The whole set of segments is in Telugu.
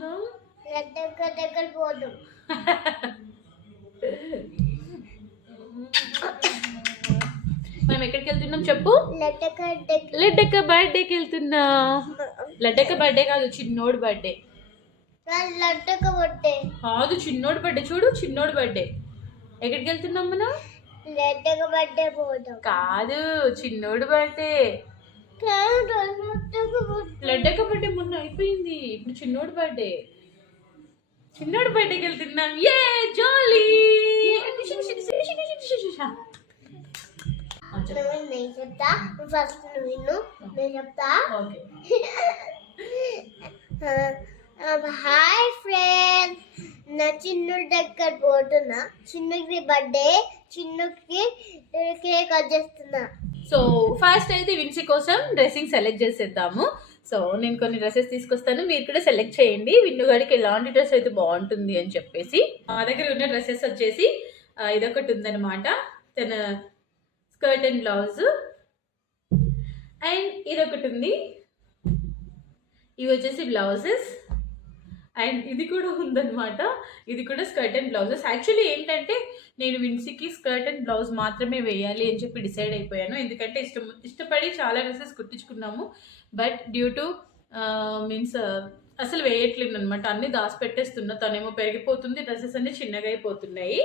వెళ్దాం? దగ్గర పోదాం. మనం ఎక్కడికి వెళ్తున్నాం చెప్పు? లడ్డక్క బర్త్డేకి వెళ్తున్నా. లడ్డక్క బర్త్డే కాదు, చిన్నోడు బర్త్డే. లడ్డక్క బర్త్డే కాదు, చిన్నోడు బర్త్డే. చూడు, చిన్నోడు బర్త్డే. ఎక్కడికి వెళ్తున్నాం మనం? లడ్డక్క బర్త్డే పోదాం. కాదు, చిన్నోడు బర్త్డే. లడ్డక్క బర్త్డే మొన్న అయిపోయింది, ఇప్పుడు చిన్నోడు బర్త్డే. చిన్నోడు బర్త్డేకి వెళ్తున్నాం. ఏ జాలీ. నేను చెప్తా, ఫస్ట్ నేను చెప్తా. హాయ్ ఫ్రెండ్స్, నా చిన్నుడి దగ్గర పోతున్నా. చిన్నకి బర్త్డే, చిన్నకి కేక్ కట్ చేస్తున్నా. సో ఫస్ట్ అయితే విన్సీ కోసం డ్రెస్సింగ్ సెలెక్ట్ చేసేద్దాము. సో నేను కొన్ని డ్రెస్సెస్ తీసుకొస్తాను, మీరు కూడా సెలెక్ట్ చేయండి విన్నుగాడికి ఎలాంటి డ్రెస్ అయితే బాగుంటుంది అని చెప్పేసి. మా దగ్గర ఉన్న డ్రెస్సెస్ వచ్చేసి ఇదొకటి ఉందన్నమాట, తన స్కర్ట్ అండ్ బ్లౌజ్. అండ్ ఇదొకటి ఉంది, ఇవి వచ్చేసి బ్లౌజెస్. అండ్ ఇది కూడా ఉందన్నమాట, ఇది కూడా స్కర్ట్ అండ్ బ్లౌజెస్. యాక్చువల్లీ ఏంటంటే నేను విన్సీకి స్కర్ట్ అండ్ బ్లౌజ్ మాత్రమే వేయాలి అని చెప్పి డిసైడ్ అయిపోయాను. ఎందుకంటే ఇష్టపడి చాలా డ్రెస్సెస్ కుట్టించుకున్నాము. బట్ డ్యూ టు మీన్స్ అసలు వేయట్లేదు అనమాట, అన్నీ దాచిపెట్టేస్తున్నా. తనేమో పెరిగిపోతుంది, డ్రెస్సెస్ అన్నీ చిన్నగా అయిపోతున్నాయి.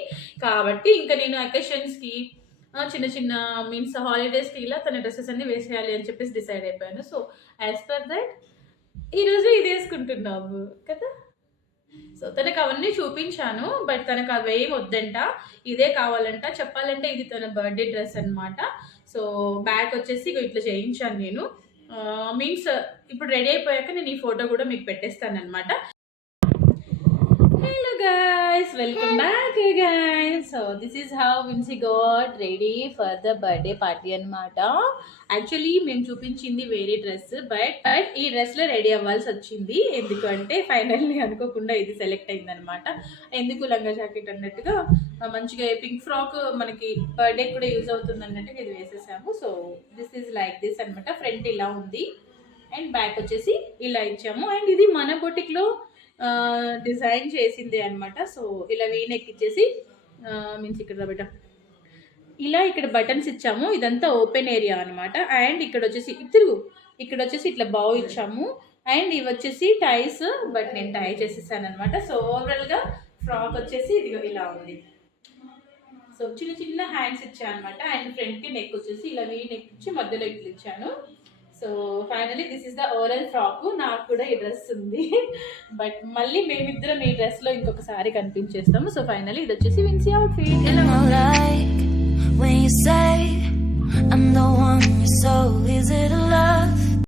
కాబట్టి ఇంకా నేను అకేషన్స్కి చిన్న చిన్న మీన్స్ హాలిడేస్కి ఇలా తన డ్రెస్సెస్ అన్నీ వేసేయాలి అని చెప్పేసి డిసైడ్ అయిపోయాను. సో యాజ్ పర్ దట్ ఈరోజు ఇది వేసుకుంటున్నాము కదా. సో తనకు అవన్నీ చూపించాను, బట్ తనకు అవి ఏం వద్దంట, ఇదే కావాలంట. చెప్పాలంటే ఇది తన బర్త్డే డ్రెస్ అనమాట. సో బ్యాగ్ వచ్చేసి ఇట్లా చేయించాను నేను. మీన్స్ ఇప్పుడు రెడీ అయిపోయాక నేను ఈ ఫోటో కూడా మీకు పెట్టేస్తాను అనమాట. Hello guys, welcome back guys. So this is how Vincy got ready for the birthday party అనమాట. యాక్చువల్లీ మేము చూపించింది వేరే డ్రెస్, బట్ ఈ డ్రెస్లో రెడీ అవ్వాల్సి వచ్చింది. ఎందుకంటే ఫైనల్లీ అనుకోకుండా ఇది సెలెక్ట్ అయిందనమాట. ఎందుకు లంగా జాకెట్ అన్నట్టుగా మంచిగా పింక్ ఫ్రాక్ మనకి బర్త్డే కూడా యూజ్ అవుతుంది అన్నట్టుగా ఇది వేసేసాము. So this is like this అనమాట. ఫ్రంట్ ఇలా ఉంది అండ్ బ్యాక్ వచ్చేసి ఇలా ఇచ్చాము. అండ్ ఇది మన బొటిక్లో డిజైన్ చేసిందే అనమాట. సో ఇలా వీనెక్ ఇచ్చేసి మీన్స్ ఇక్కడ బెట ఇలా ఇక్కడ బటన్స్ ఇచ్చాము. ఇదంతా ఓపెన్ ఏరియా అనమాట. అండ్ ఇక్కడ వచ్చేసి ఇక్కడ వచ్చేసి ఇట్లా బౌ ఇచ్చాము. అండ్ ఇవి వచ్చేసి టైస్, బట్ నేను టై చేసేసాను అనమాట. సో ఓవరాల్గా ఫ్రాక్ వచ్చేసి ఇది ఇలా ఉంది. సో చిన్న చిన్న హ్యాండ్స్ ఇచ్చాను అనమాట. అండ్ ఫ్రంట్కి నెక్ వచ్చేసి ఇలా వీనెక్ ఇచ్చి మధ్యలో ఇట్లా ఇచ్చాను. So finally this is the overall frock. నాకు కూడా ఈ డ్రెస్ ఉంది, బట్ మళ్ళీ మేమిద్దరం ఈ డ్రెస్లో ఇంకొకసారి కనిపించేస్తాము. సో ఫైనలీ ఇది వచ్చేసి విన్సీ అవుట్ఫిట్.